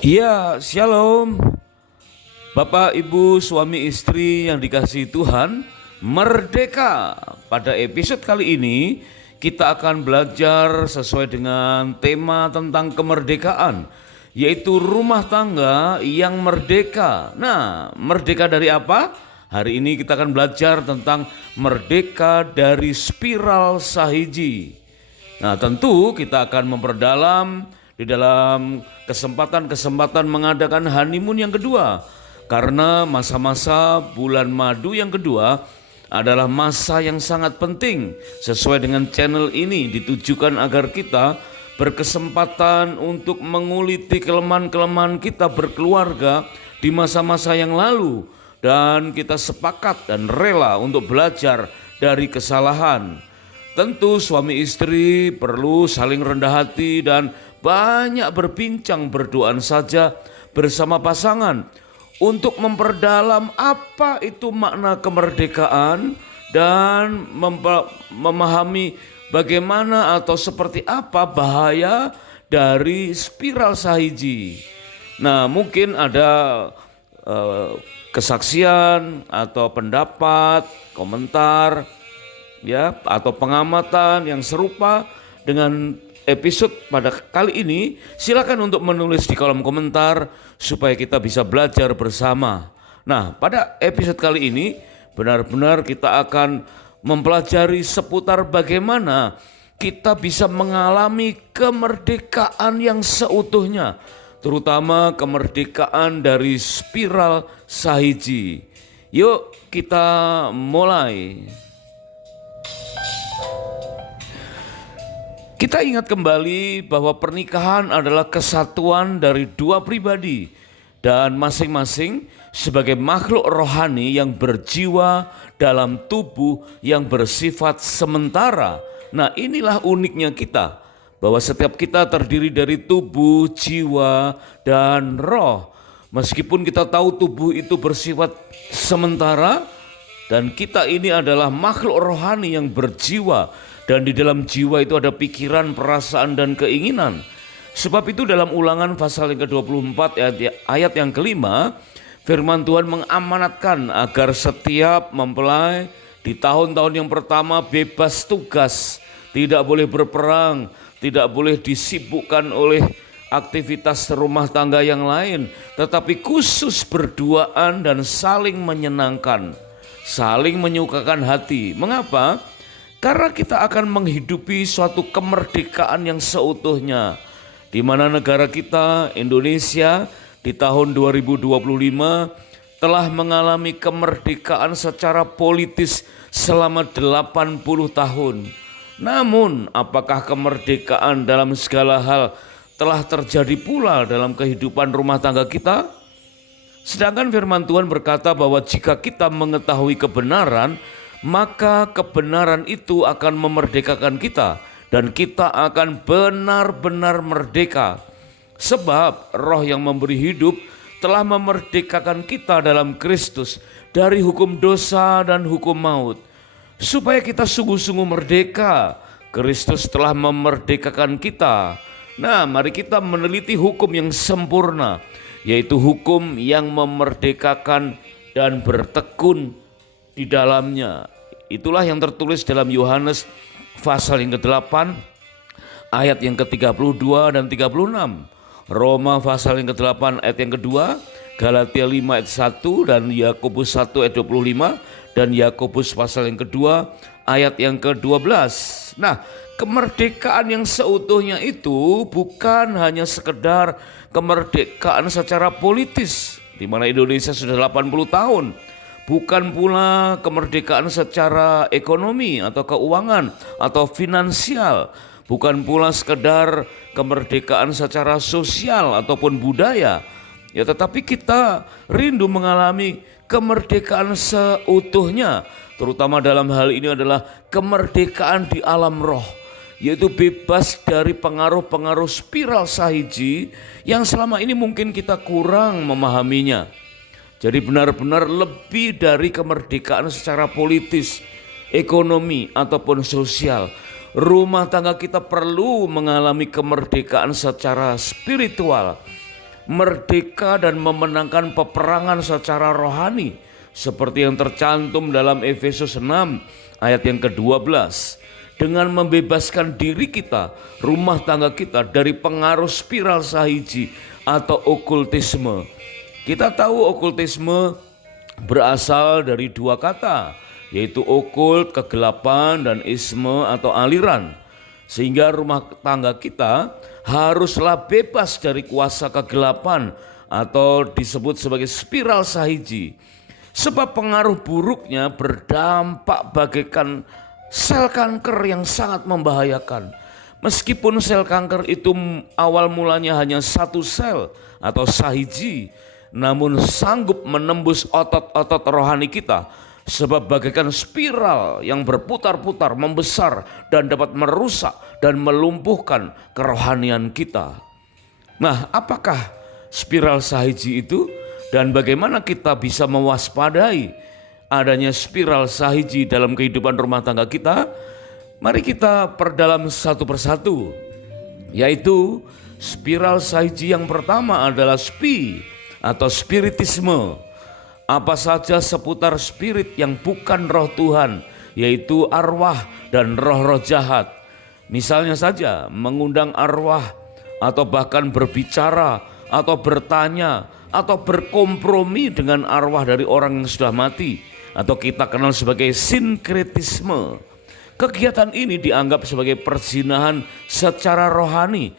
Iya, shalom. Bapak, Ibu, suami istri yang dikasihi Tuhan, merdeka. Pada episode kali ini, kita akan belajar sesuai dengan tema tentang kemerdekaan, yaitu rumah tangga yang merdeka. Nah, merdeka dari apa? Hari ini kita akan belajar tentang merdeka dari spiral sahiji. Nah, tentu kita akan memperdalam di dalam kesempatan-kesempatan mengadakan honeymoon yang kedua. Karena masa-masa bulan madu yang kedua adalah masa yang sangat penting. Sesuai dengan channel ini ditujukan agar kita berkesempatan untuk menguliti kelemahan-kelemahan kita berkeluarga di masa-masa yang lalu. Dan kita sepakat dan rela untuk belajar dari kesalahan. Tentu suami istri perlu saling rendah hati dan banyak berbincang berduaan saja bersama pasangan untuk memperdalam apa itu makna kemerdekaan dan memahami bagaimana atau seperti apa bahaya dari spiral sahiji. Nah, mungkin ada kesaksian atau pendapat, komentar ya atau pengamatan yang serupa dengan episode pada kali ini. Silakan untuk menulis di kolom komentar supaya kita bisa belajar bersama. Nah, pada episode kali ini benar-benar kita akan mempelajari seputar bagaimana kita bisa mengalami kemerdekaan yang seutuhnya, terutama kemerdekaan dari spiral sahiji. Yuk kita mulai. Kita ingat kembali bahwa pernikahan adalah kesatuan dari dua pribadi dan masing-masing sebagai makhluk rohani yang berjiwa dalam tubuh yang bersifat sementara. Nah, inilah uniknya kita, bahwa setiap kita terdiri dari tubuh, jiwa, dan roh. Meskipun kita tahu tubuh itu bersifat sementara dan kita ini adalah makhluk rohani yang berjiwa. Dan di dalam jiwa itu ada pikiran, perasaan, dan keinginan. Sebab itu dalam Ulangan pasal yang ke-24 ayat yang kelima, firman Tuhan mengamanatkan agar setiap mempelai di tahun-tahun yang pertama bebas tugas, tidak boleh berperang, tidak boleh disibukkan oleh aktivitas rumah tangga yang lain, tetapi khusus berduaan dan saling menyenangkan, saling menyukakan hati. Mengapa? Karena kita akan menghidupi suatu kemerdekaan yang seutuhnya, di mana negara kita, Indonesia, di tahun 2025 telah mengalami kemerdekaan secara politis selama 80 tahun. Namun, apakah kemerdekaan dalam segala hal telah terjadi pula dalam kehidupan rumah tangga kita? Sedangkan firman Tuhan berkata bahwa jika kita mengetahui kebenaran, maka kebenaran itu akan memerdekakan kita dan kita akan benar-benar merdeka. Sebab roh yang memberi hidup telah memerdekakan kita dalam Kristus dari hukum dosa dan hukum maut. Supaya kita sungguh-sungguh merdeka, Kristus telah memerdekakan kita. Nah, mari kita meneliti hukum yang sempurna, yaitu hukum yang memerdekakan dan bertekun di dalamnya. Itulah yang tertulis dalam Yohanes pasal yang ke-8 ayat yang ke-32 dan 36, Roma pasal yang ke-8 ayat yang kedua, Galatia 5 ayat 1 dan Yakobus 1 ayat 25 dan Yakobus pasal yang kedua ayat yang ke-12. Nah, kemerdekaan yang seutuhnya itu bukan hanya sekedar kemerdekaan secara politis, di mana Indonesia sudah 80 tahun. Bukan pula kemerdekaan secara ekonomi atau keuangan atau finansial. Bukan pula sekedar kemerdekaan secara sosial ataupun budaya. Ya, tetapi kita rindu mengalami kemerdekaan seutuhnya. Terutama dalam hal ini adalah kemerdekaan di alam roh, yaitu bebas dari pengaruh-pengaruh spiral sahiji yang selama ini mungkin kita kurang memahaminya. Jadi benar-benar lebih dari kemerdekaan secara politis, ekonomi, ataupun sosial. Rumah tangga kita perlu mengalami kemerdekaan secara spiritual. merdeka dan memenangkan peperangan secara rohani seperti yang tercantum dalam Efesus 6 ayat yang ke-12, dengan membebaskan diri kita, rumah tangga kita dari pengaruh spiral sahiji atau okultisme. Kita tahu okultisme berasal dari dua kata, yaitu okult, kegelapan, dan isme atau aliran. Sehingga rumah tangga kita haruslah bebas dari kuasa kegelapan atau disebut sebagai spiral sahiji. Sebab pengaruh buruknya berdampak bagaikan sel kanker yang sangat membahayakan. Meskipun sel kanker itu awal mulanya hanya satu sel atau sahiji, namun sanggup menembus otot-otot rohani kita, sebab bagaikan spiral yang berputar-putar, membesar dan dapat merusak dan melumpuhkan kerohanian kita. Nah, apakah spiral sahiji itu dan bagaimana kita bisa mewaspadai adanya spiral sahiji dalam kehidupan rumah tangga kita? Mari kita perdalam satu persatu, yaitu spiral sahiji yang pertama adalah atau spiritisme. Apa saja seputar spirit yang bukan roh Tuhan, yaitu arwah dan roh-roh jahat. Misalnya saja mengundang arwah, atau bahkan berbicara, atau bertanya, atau berkompromi dengan arwah dari orang yang sudah mati, atau kita kenal sebagai sinkretisme. Kegiatan ini dianggap sebagai perzinahan secara rohani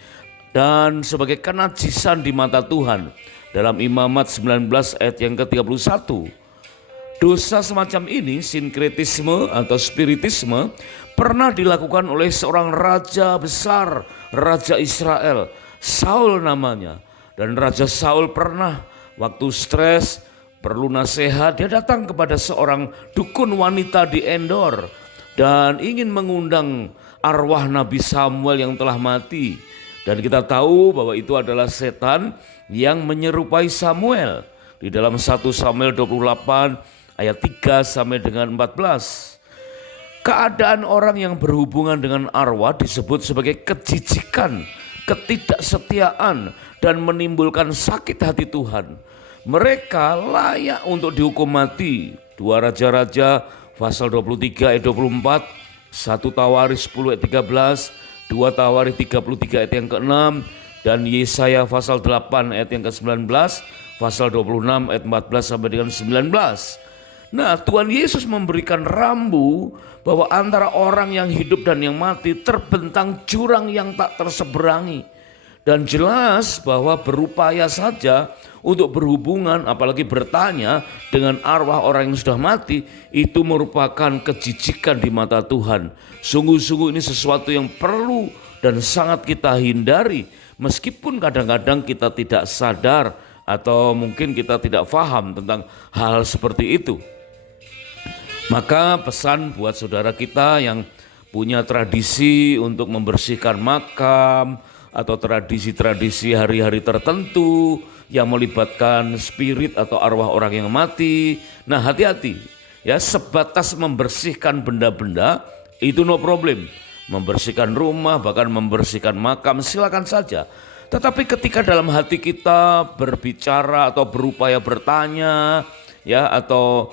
dan sebagai kenajisan di mata Tuhan. Dalam Imamat 19 ayat yang ke-31, dosa semacam ini, sinkretisme atau spiritisme, pernah dilakukan oleh seorang raja besar, Raja Israel, Saul namanya. Dan Raja Saul pernah waktu stres, perlu nasihat, dia datang kepada seorang dukun wanita di Endor dan ingin mengundang arwah Nabi Samuel yang telah mati. Dan kita tahu bahwa itu adalah setan yang menyerupai Samuel. Di dalam 1 Samuel 28 ayat 3 sampai dengan 14. Keadaan orang yang berhubungan dengan arwah disebut sebagai kejijikan, ketidaksetiaan, dan menimbulkan sakit hati Tuhan. Mereka layak untuk dihukum mati. 2 Raja-Raja pasal 23 ayat 24, 1 Tawaris 10 ayat 13, 2 Tawaris 33 ayat yang ke-6, dan Yesaya pasal 8 ayat yang ke-19, pasal 26 ayat 14 sampai dengan 19. Nah, Tuhan Yesus memberikan rambu bahwa antara orang yang hidup dan yang mati terbentang jurang yang tak terseberangi. Dan jelas bahwa berupaya saja untuk berhubungan, apalagi bertanya dengan arwah orang yang sudah mati, itu merupakan kejijikan di mata Tuhan. Sungguh-sungguh ini sesuatu yang perlu dan sangat kita hindari, meskipun kadang-kadang kita tidak sadar atau mungkin kita tidak paham tentang hal seperti itu. Maka pesan buat saudara kita yang punya tradisi untuk membersihkan makam atau tradisi-tradisi hari-hari tertentu yang melibatkan spirit atau arwah orang yang mati. Nah, hati-hati ya, sebatas membersihkan benda-benda itu no problem. Membersihkan rumah, bahkan membersihkan makam, silakan saja. Tetapi ketika dalam hati kita berbicara atau berupaya bertanya ya, atau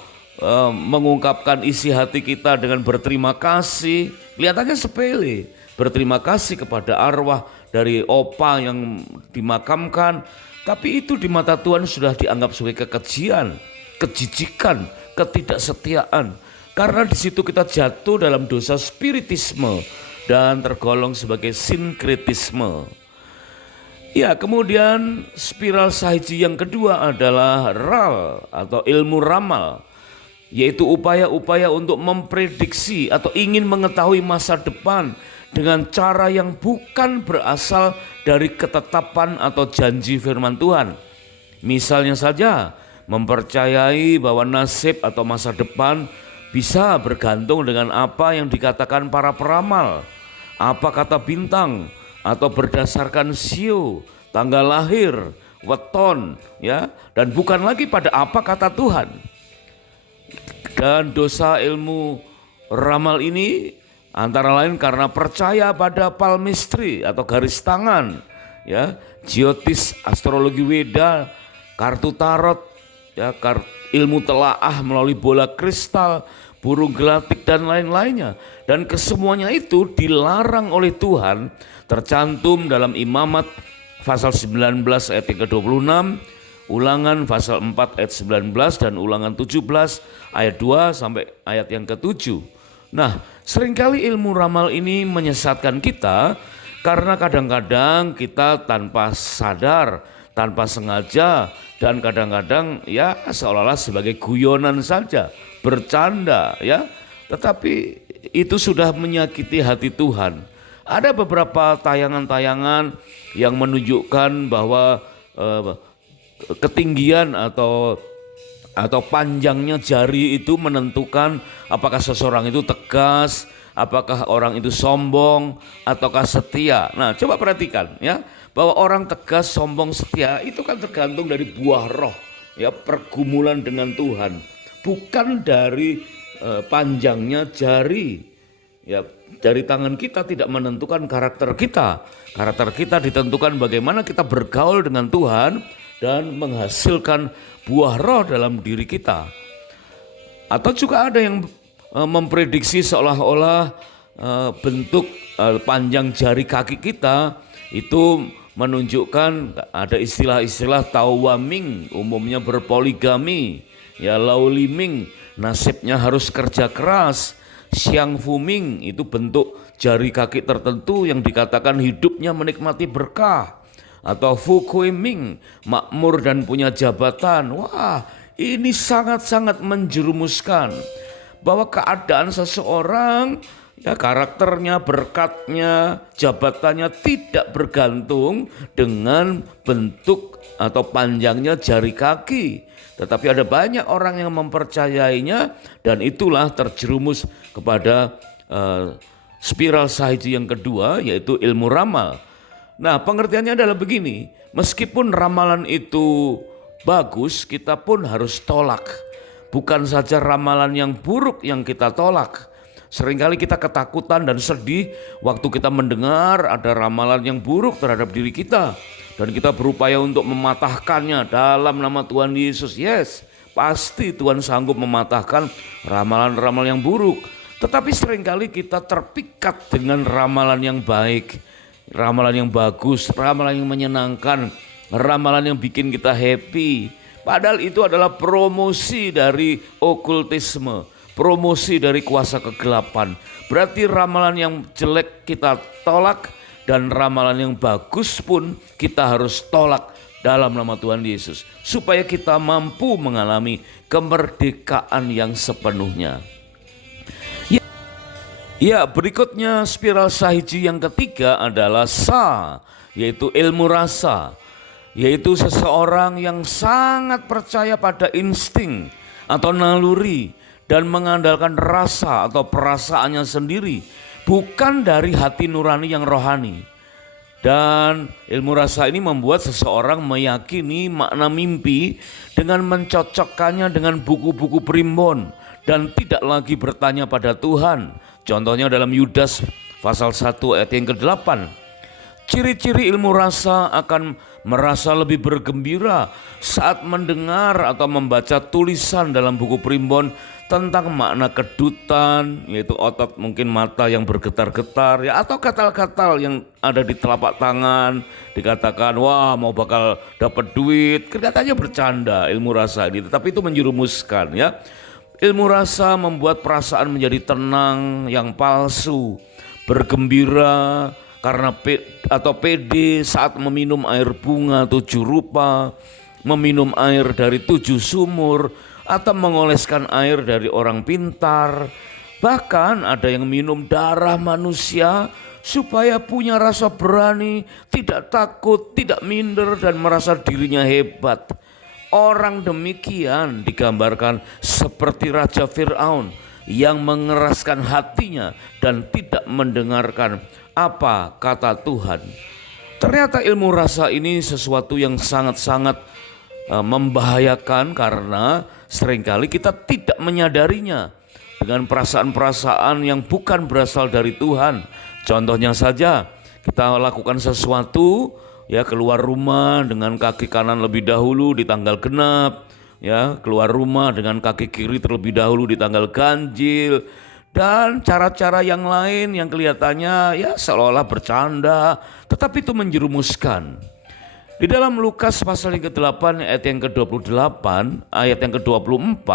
mengungkapkan isi hati kita dengan berterima kasih, kelihatannya sepele. Berterima kasih kepada arwah dari opa yang dimakamkan, tapi itu di mata Tuhan sudah dianggap sebagai kekejian, kejijikan, ketidaksetiaan. Karena di situ kita jatuh dalam dosa spiritisme dan tergolong sebagai sinkretisme. Ya, kemudian spiral sahiji yang kedua adalah ral atau ilmu ramal, yaitu upaya-upaya untuk memprediksi atau ingin mengetahui masa depan dengan cara yang bukan berasal dari ketetapan atau janji firman Tuhan. Misalnya saja mempercayai bahwa nasib atau masa depan bisa bergantung dengan apa yang dikatakan para peramal, apa kata bintang, atau berdasarkan sio, tanggal lahir, weton, ya, dan bukan lagi pada apa kata Tuhan. Dan dosa ilmu ramal ini antara lain karena percaya pada palmistry atau garis tangan ya, geotis, astrologi Weda, kartu tarot, ya, ilmu telaah melalui bola kristal, burung gelatik dan lain-lainnya. Dan kesemuanya itu dilarang oleh Tuhan, tercantum dalam Imamat pasal 19 ayat yang ke-26, Ulangan pasal 4 ayat 19 dan Ulangan 17 ayat 2 sampai ayat yang ke-7. Nah, seringkali ilmu ramal ini menyesatkan kita karena kadang-kadang kita tanpa sadar, tanpa sengaja, dan kadang-kadang ya seolah-olah sebagai guyonan saja, bercanda ya. Tetapi itu sudah menyakiti hati Tuhan. Ada beberapa tayangan-tayangan yang menunjukkan bahwa ketinggian atau panjangnya jari itu menentukan apakah seseorang itu tegas, apakah orang itu sombong, ataukah setia. Nah, coba perhatikan ya, bahwa orang tegas, sombong, setia itu kan tergantung dari buah roh, ya, pergumulan dengan Tuhan, bukan dari panjangnya jari. Ya, dari tangan kita tidak menentukan karakter kita. Karakter kita ditentukan bagaimana kita bergaul dengan Tuhan dan menghasilkan buah roh dalam diri kita. Atau juga ada yang memprediksi seolah-olah bentuk panjang jari kaki kita itu menunjukkan ada istilah-istilah tawaming, umumnya berpoligami, ya, lauliming, nasibnya harus kerja keras, siang fuming itu bentuk jari kaki tertentu yang dikatakan hidupnya menikmati berkah, atau fukuiming, makmur dan punya jabatan. Wah, ini sangat-sangat menjerumuskan bahwa keadaan seseorang, ya, karakternya, berkatnya, jabatannya tidak bergantung dengan bentuk atau panjangnya jari kaki. Tetapi ada banyak orang yang mempercayainya dan itulah terjerumus kepada spiral sahiji yang kedua, yaitu ilmu ramal. Nah, pengertiannya adalah begini, meskipun ramalan itu bagus, kita pun harus tolak. Bukan saja ramalan yang buruk yang kita tolak. Seringkali kita ketakutan dan sedih waktu kita mendengar ada ramalan yang buruk terhadap diri kita. Dan kita berupaya untuk mematahkannya dalam nama Tuhan Yesus. Yes, pasti Tuhan sanggup mematahkan ramalan-ramalan yang buruk. Tetapi seringkali kita terpikat dengan ramalan yang baik, ramalan yang bagus, ramalan yang menyenangkan, ramalan yang bikin kita happy. Padahal itu adalah promosi dari okultisme, promosi dari kuasa kegelapan. Berarti ramalan yang jelek kita tolak dan ramalan yang bagus pun kita harus tolak dalam nama Tuhan Yesus, supaya kita mampu mengalami kemerdekaan yang sepenuhnya. Ya, berikutnya spiral sahiji yang ketiga adalah sa, yaitu ilmu rasa, yaitu seseorang yang sangat percaya pada insting atau naluri dan mengandalkan rasa atau perasaannya sendiri, bukan dari hati nurani yang rohani. Dan ilmu rasa ini membuat seseorang meyakini makna mimpi dengan mencocokkannya dengan buku-buku primbon dan tidak lagi bertanya pada Tuhan. Contohnya dalam Yudas pasal 1 ayat yang ke-8. Ciri-ciri ilmu rasa akan merasa lebih bergembira saat mendengar atau membaca tulisan dalam buku primbon tentang makna kedutan, yaitu otot mungkin mata yang bergetar-getar, ya, atau katal-katal yang ada di telapak tangan. Dikatakan, wah, mau bakal dapat duit. Kelihatannya bercanda ilmu rasa ini, tetapi itu menjerumuskan, ya. Ilmu rasa membuat perasaan menjadi tenang yang palsu, bergembira karena pede saat meminum air bunga 7 rupa, meminum air dari 7 sumur, atau mengoleskan air dari orang pintar. Bahkan ada yang minum darah manusia supaya punya rasa berani, tidak takut, tidak minder, dan merasa dirinya hebat. Orang demikian digambarkan seperti Raja Fir'aun yang mengeraskan hatinya dan tidak mendengarkan apa kata Tuhan. Ternyata ilmu rasa ini sesuatu yang sangat-sangat membahayakan karena seringkali kita tidak menyadarinya dengan perasaan-perasaan yang bukan berasal dari Tuhan. Contohnya saja, kita lakukan sesuatu ya keluar rumah dengan kaki kanan lebih dahulu di tanggal genap, ya keluar rumah dengan kaki kiri terlebih dahulu di tanggal ganjil, dan cara-cara yang lain yang kelihatannya ya seolah-olah bercanda, tetapi itu menjerumuskan. Di dalam Lukas pasal yang ke-8 ayat yang ke-28, ayat yang ke-24,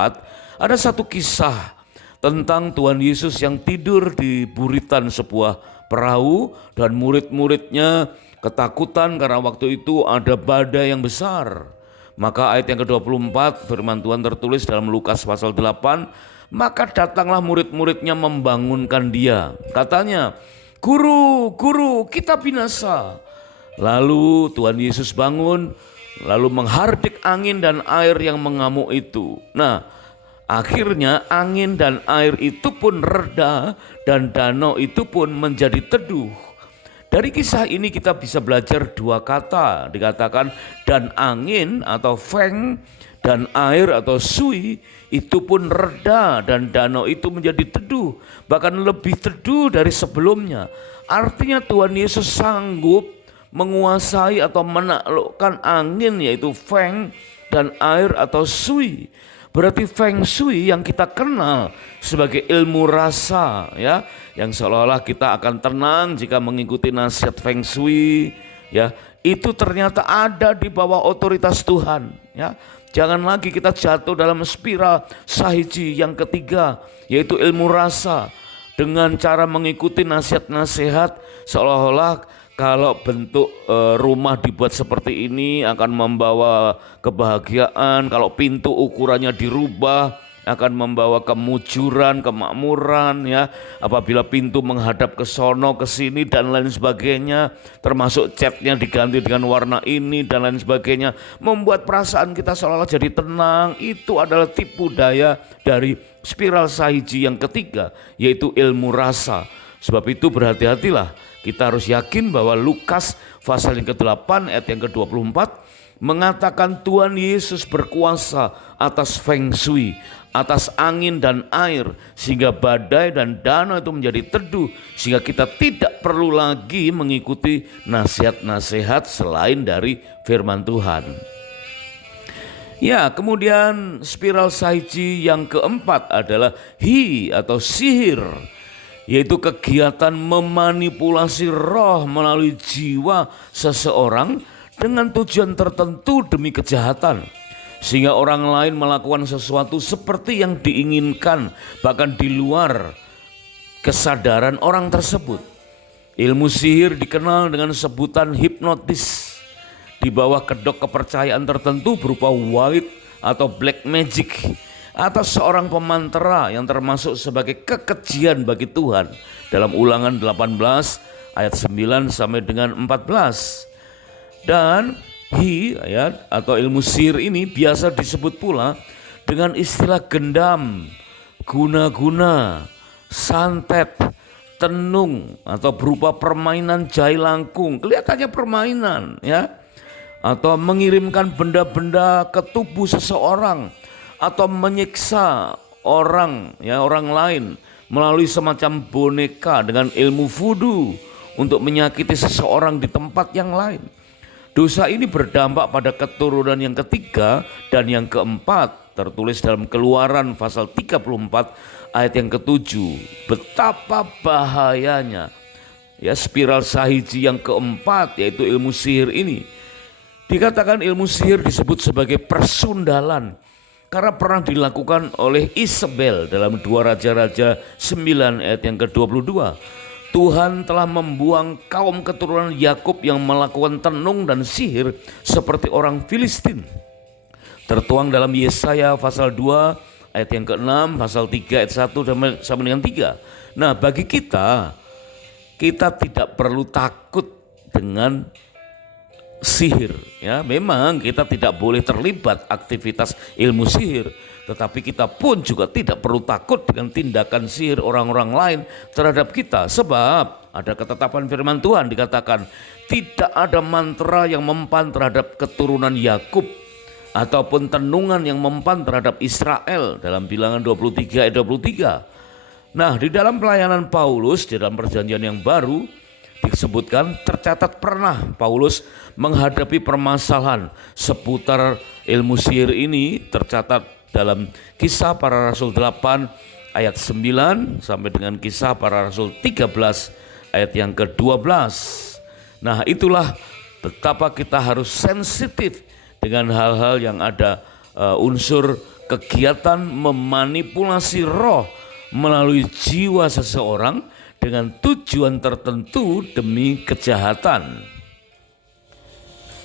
ada satu kisah tentang Tuhan Yesus yang tidur di buritan sebuah perahu dan murid-muridnya ketakutan karena waktu itu ada badai yang besar. Maka ayat yang ke-24 firman Tuhan tertulis dalam Lukas pasal 8, maka datanglah murid-muridnya membangunkan dia. Katanya, "Guru, guru, kita binasa." Lalu Tuhan Yesus bangun, lalu menghardik angin dan air yang mengamuk itu. Nah, akhirnya angin dan air itu pun reda dan danau itu pun menjadi teduh. Dari kisah ini kita bisa belajar dua kata, dikatakan dan angin atau feng dan air atau sui itu pun reda dan danau itu menjadi teduh, bahkan lebih teduh dari sebelumnya. Artinya Tuhan Yesus sanggup menguasai atau menaklukkan angin, yaitu feng, dan air atau sui. Berarti feng shui yang kita kenal sebagai ilmu rasa, ya, yang seolah-olah kita akan tenang jika mengikuti nasihat feng shui, ya, itu ternyata ada di bawah otoritas Tuhan, ya. Jangan lagi kita jatuh dalam spiral sahiji yang ketiga, yaitu ilmu rasa, dengan cara mengikuti nasihat-nasihat seolah-olah kalau bentuk rumah dibuat seperti ini akan membawa kebahagiaan, kalau pintu ukurannya dirubah akan membawa kemujuran, kemakmuran, ya. Apabila pintu menghadap ke sono, ke sini dan lain sebagainya, termasuk catnya diganti dengan warna ini dan lain sebagainya, membuat perasaan kita seolah-olah jadi tenang. Itu adalah tipu daya dari spiral sahiji yang ketiga, yaitu ilmu rasa. Sebab itu berhati-hatilah. Kita harus yakin bahwa Lukas pasal yang ke-8 ayat yang ke-24 mengatakan Tuhan Yesus berkuasa atas feng shui, atas angin dan air, sehingga badai dan danau itu menjadi teduh, sehingga kita tidak perlu lagi mengikuti nasihat-nasihat selain dari firman Tuhan. Ya, kemudian spiral sahiji yang keempat adalah hi atau sihir, yaitu kegiatan memanipulasi roh melalui jiwa seseorang dengan tujuan tertentu demi kejahatan, sehingga orang lain melakukan sesuatu seperti yang diinginkan, bahkan di luar kesadaran orang tersebut. Ilmu sihir dikenal dengan sebutan hipnotis, di bawah kedok kepercayaan tertentu berupa white atau black magic, atau seorang pemantera yang termasuk sebagai kekejian bagi Tuhan dalam Ulangan 18 ayat 9 sampai dengan 14. Dan hi ayat atau ilmu sihir ini biasa disebut pula dengan istilah gendam, guna-guna, santet, tenung, atau berupa permainan jai langkung. Kelihatannya permainan, ya, atau mengirimkan benda-benda ke tubuh seseorang, atau menyiksa orang, ya, orang lain melalui semacam boneka dengan ilmu voodoo untuk menyakiti seseorang di tempat yang lain. Dosa ini berdampak pada keturunan yang ketiga dan yang keempat, tertulis dalam Keluaran pasal 34 ayat yang ke-7. Betapa bahayanya, ya, spiral sahiji yang keempat, yaitu ilmu sihir ini. Dikatakan ilmu sihir disebut sebagai persundalan karena pernah dilakukan oleh Isabel dalam 2 Raja-Raja 9 ayat yang ke-22. Tuhan telah membuang kaum keturunan Yakub yang melakukan tenung dan sihir seperti orang Filistin. Tertuang dalam Yesaya pasal 2 ayat yang ke-6, pasal 3 ayat 1 sampai dengan 3. Nah, bagi kita tidak perlu takut dengan sihir, ya. Memang kita tidak boleh terlibat aktivitas ilmu sihir, tetapi kita pun juga tidak perlu takut dengan tindakan sihir orang-orang lain terhadap kita, sebab ada ketetapan firman Tuhan, dikatakan tidak ada mantra yang mempan terhadap keturunan Yakub ataupun tenungan yang mempan terhadap Israel dalam Bilangan 23 ayat 23. Nah, di dalam pelayanan Paulus di dalam perjanjian yang baru, disebutkan tercatat pernah Paulus menghadapi permasalahan seputar ilmu sihir ini, tercatat dalam Kisah Para Rasul 8 ayat 9 sampai dengan Kisah Para Rasul 13 ayat yang ke-12. Nah, itulah betapa kita harus sensitif dengan hal-hal yang ada unsur kegiatan memanipulasi roh melalui jiwa seseorang dengan tujuan tertentu demi kejahatan.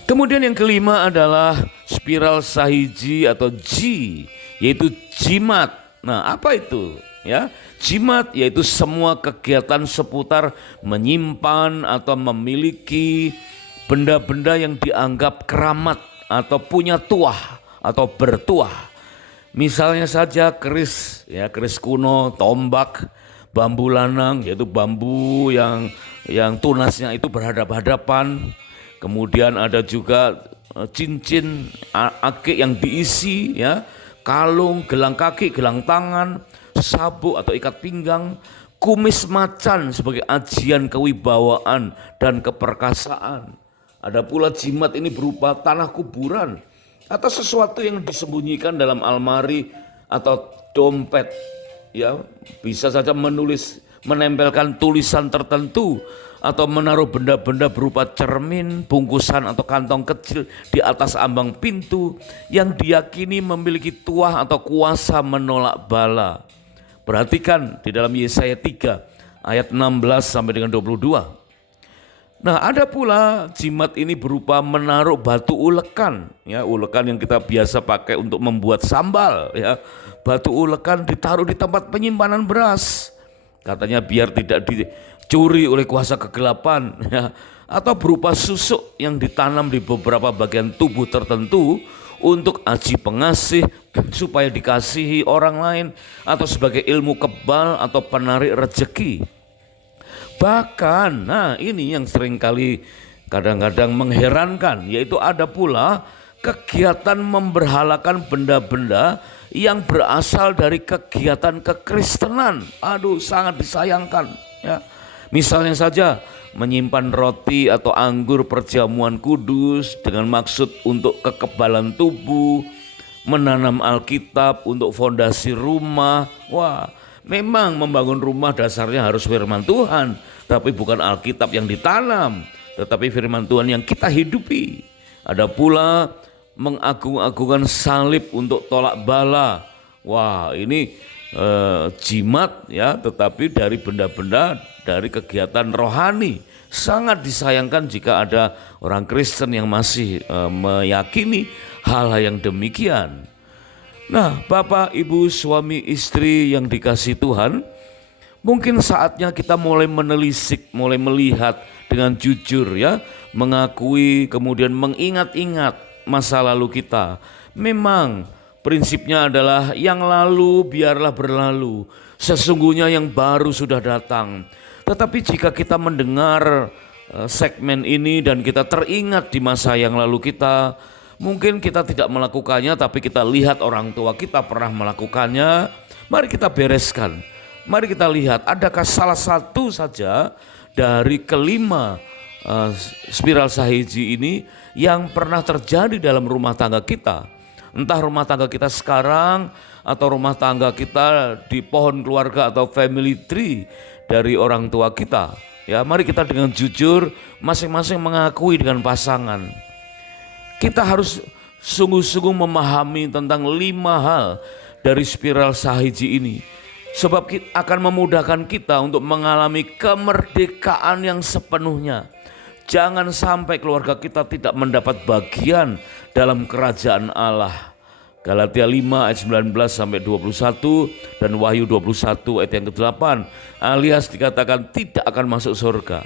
Kemudian yang kelima adalah spiral sahiji atau Ji, yaitu jimat. Nah, apa itu? Ya, jimat yaitu semua kegiatan seputar menyimpan atau memiliki benda-benda yang dianggap keramat atau punya tuah atau bertuah. Misalnya saja keris, ya, keris kuno, tombak, bambu lanang, yaitu bambu yang tunasnya itu berhadap-hadapan. Kemudian ada juga cincin akik yang diisi, ya, kalung, gelang kaki, gelang tangan, sabuk atau ikat pinggang, kumis macan sebagai ajian kewibawaan dan keperkasaan. Ada pula jimat ini berupa tanah kuburan atau sesuatu yang disembunyikan dalam almari atau dompet. Ya, bisa saja menempelkan tulisan tertentu atau menaruh benda-benda berupa cermin, bungkusan atau kantong kecil di atas ambang pintu yang diyakini memiliki tuah atau kuasa menolak bala. Perhatikan di dalam Yesaya 3 ayat 16 sampai dengan 22. Nah, ada pula jimat ini berupa menaruh batu ulekan, ya, ulekan yang kita biasa pakai untuk membuat sambal, ya. Batu ulekan ditaruh di tempat penyimpanan beras, katanya biar tidak dicuri oleh kuasa kegelapan, ya. Atau berupa susuk yang ditanam di beberapa bagian tubuh tertentu untuk aji pengasih supaya dikasihi orang lain atau sebagai ilmu kebal atau penarik rejeki. Bahkan, nah ini yang seringkali kadang-kadang mengherankan, yaitu ada pula kegiatan memberhalakan benda-benda yang berasal dari kegiatan kekristenan. Aduh, sangat disayangkan, ya. Misalnya saja menyimpan roti atau anggur perjamuan kudus dengan maksud untuk kekebalan tubuh, menanam Alkitab untuk fondasi rumah. Wah, memang membangun rumah dasarnya harus firman Tuhan, tapi bukan Alkitab yang ditanam, tetapi firman Tuhan yang kita hidupi. Ada pula mengagung-agungkan salib untuk tolak bala. Wah, ini jimat, ya, tetapi dari benda-benda dari kegiatan rohani. Sangat disayangkan jika ada orang Kristen yang masih meyakini hal-hal yang demikian. Nah, Bapak, Ibu, suami, istri yang dikasihi Tuhan, mungkin saatnya kita mulai menelisik, mulai melihat dengan jujur, ya, mengakui kemudian mengingat-ingat masa lalu kita. Memang prinsipnya adalah yang lalu biarlah berlalu, sesungguhnya yang baru sudah datang. Tetapi jika kita mendengar segmen ini dan kita teringat di masa yang lalu kita, mungkin kita tidak melakukannya, tapi kita lihat orang tua kita pernah melakukannya. Mari kita bereskan. Mari kita lihat, adakah salah satu saja dari kelima spiral sahiji ini yang pernah terjadi dalam rumah tangga kita. Entah rumah tangga kita sekarang atau rumah tangga kita di pohon keluarga atau family tree dari orang tua kita. Ya, mari kita dengan jujur masing-masing mengakui dengan pasangan. Kita harus sungguh-sungguh memahami tentang 5 hal dari spiral sahiji ini. Sebab akan memudahkan kita untuk mengalami kemerdekaan yang sepenuhnya. Jangan sampai keluarga kita tidak mendapat bagian dalam kerajaan Allah. Galatia 5 ayat 19 sampai 21 dan Wahyu 21 ayat yang ke-8, alias dikatakan tidak akan masuk surga.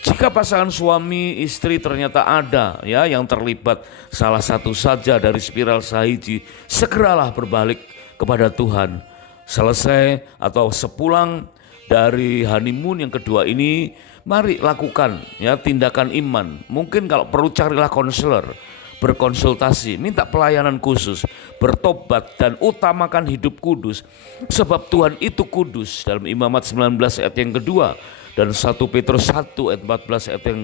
Jika pasangan suami istri ternyata ada, ya, yang terlibat salah satu saja dari spiral sahiji, segeralah berbalik kepada Tuhan. Selesai atau sepulang dari honeymoon yang kedua ini, mari lakukan, ya, tindakan iman. Mungkin kalau perlu carilah konselor, berkonsultasi, minta pelayanan khusus, bertobat dan utamakan hidup kudus. Sebab Tuhan itu kudus dalam Imamat 19 ayat yang kedua. dan 1 Petrus 1 ayat 14 ayat yang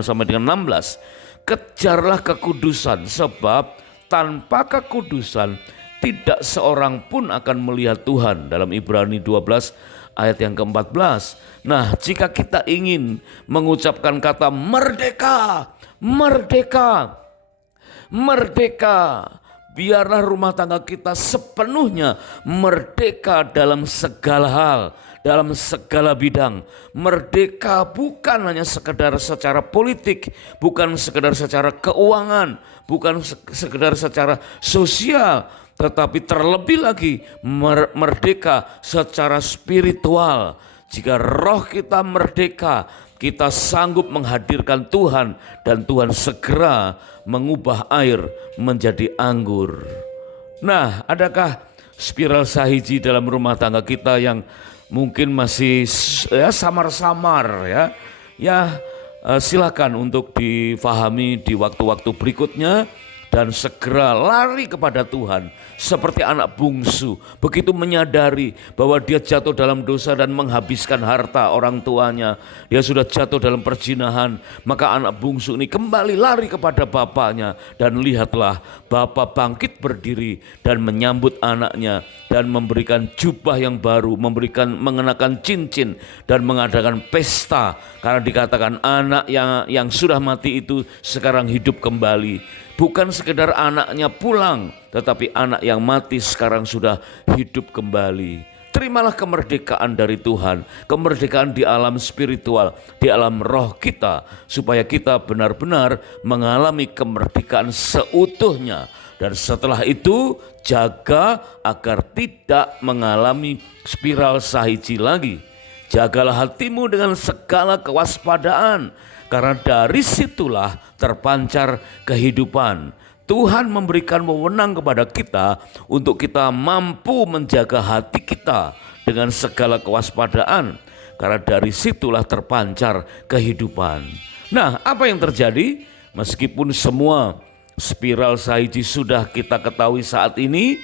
sampai dengan 16. Kejarlah kekudusan, sebab tanpa kekudusan tidak seorang pun akan melihat Tuhan, dalam Ibrani 12 ayat yang ke-14. Nah, jika kita ingin mengucapkan kata merdeka, merdeka, merdeka, biarlah rumah tangga kita sepenuhnya merdeka dalam segala hal, dalam segala bidang. Merdeka bukan hanya sekedar secara politik, bukan sekedar secara keuangan, bukan sekedar secara sosial, tetapi terlebih lagi merdeka secara spiritual. Jika roh kita merdeka, kita sanggup menghadirkan Tuhan, dan Tuhan segera mengubah air menjadi anggur. Nah, adakah spiral sahiji dalam rumah tangga kita yang mungkin masih samar-samar ya? Silakan untuk difahami di waktu-waktu berikutnya dan segera lari kepada Tuhan seperti anak bungsu. Begitu menyadari bahwa dia jatuh dalam dosa dan menghabiskan harta orang tuanya, dia sudah jatuh dalam perzinahan, maka anak bungsu ini kembali lari kepada bapaknya, dan lihatlah bapa bangkit berdiri dan menyambut anaknya dan memberikan jubah yang baru, mengenakan cincin dan mengadakan pesta, karena dikatakan anak yang sudah mati itu sekarang hidup kembali. Bukan sekedar anaknya pulang, tetapi anak yang mati sekarang sudah hidup kembali. Terimalah kemerdekaan dari Tuhan, kemerdekaan di alam spiritual, di alam roh kita, supaya kita benar-benar mengalami kemerdekaan seutuhnya. Dan setelah itu jaga agar tidak mengalami spiral sahiji lagi. Jagalah hatimu dengan segala kewaspadaan, karena dari situlah terpancar kehidupan. Tuhan memberikan wewenang kepada kita untuk kita mampu menjaga hati kita dengan segala kewaspadaan, karena dari situlah terpancar kehidupan. Nah, apa yang terjadi? Meskipun semua spiral sahiji sudah kita ketahui saat ini,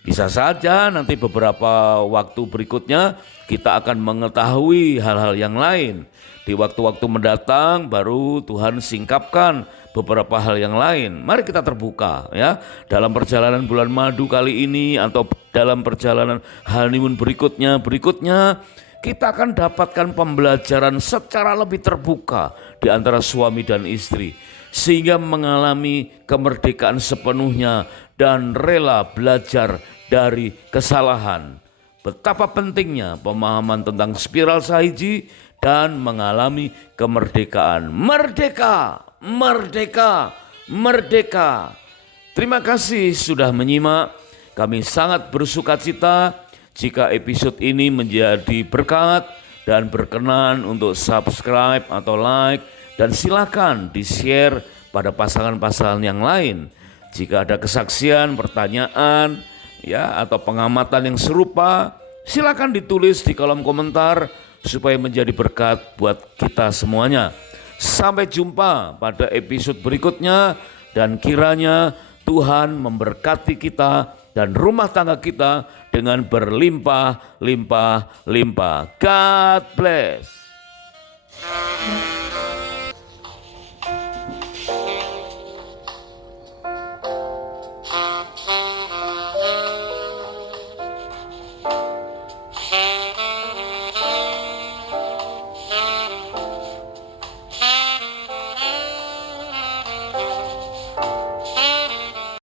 bisa saja nanti beberapa waktu berikutnya kita akan mengetahui hal-hal yang lain. Di waktu-waktu mendatang baru Tuhan singkapkan beberapa hal yang lain. Mari kita terbuka ya, dalam perjalanan bulan madu kali ini atau dalam perjalanan honeymoon berikutnya kita akan dapatkan pembelajaran secara lebih terbuka di antara suami dan istri, sehingga mengalami kemerdekaan sepenuhnya dan rela belajar dari kesalahan. Betapa pentingnya pemahaman tentang spiral sahiji dan mengalami kemerdekaan. Merdeka, merdeka, merdeka. Terima kasih sudah menyimak. Kami sangat bersukacita jika episode ini menjadi berkat dan berkenan untuk subscribe atau like, dan silakan di-share pada pasangan-pasangan yang lain. Jika ada kesaksian, pertanyaan, atau pengamatan yang serupa, silakan ditulis di kolom komentar supaya menjadi berkat buat kita semuanya. Sampai jumpa pada episode berikutnya, dan kiranya Tuhan memberkati kita dan rumah tangga kita dengan berlimpah-limpah-limpah. God bless.